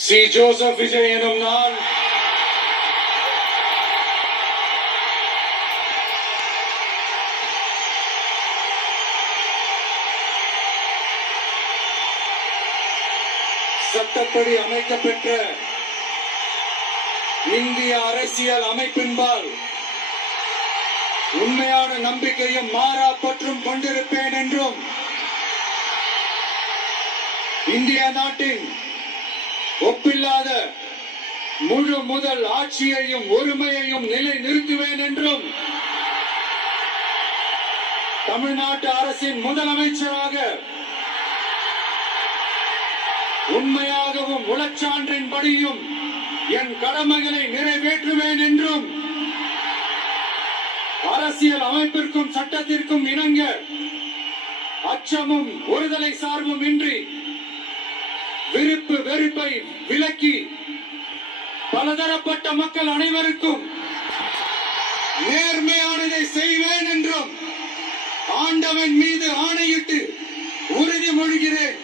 C. Joseph Vijay எனும் நான் சட்டப்படி அமைக்கப்பெற்ற இந்திய அரசியல் அமைப்பின்பால் உண்மையான நம்பிக்கையும் மாறா பற்றும் கொண்டிருப்பேன் என்றும் இந்திய நாட்டின் ஒப்பில்லாத முழு முதல் ஆட்சியையும் ஒருமையையும் நிலை நிறுத்துவேன் என்றும் தமிழ்நாட்டு அரசின் முதலமைச்சராக உண்மையாகவும் உளச்சான்றின்படியும் என் கடமைகளை நிறைவேற்றுவேன் என்றும் அரசியல் அமைப்பிற்கும் சட்டத்திற்கும் இணங்க அச்சமும் ஒருதலை சார்பும் இன்றி விருப்பு வெறுப்பை விலக்கி பலதரப்பட்ட மக்கள் அனைவருக்கும் நேர்மையானதை செய்வேன் என்றும் ஆண்டவன் மீது ஆணையிட்டு உறுதிமொழிகிறேன்.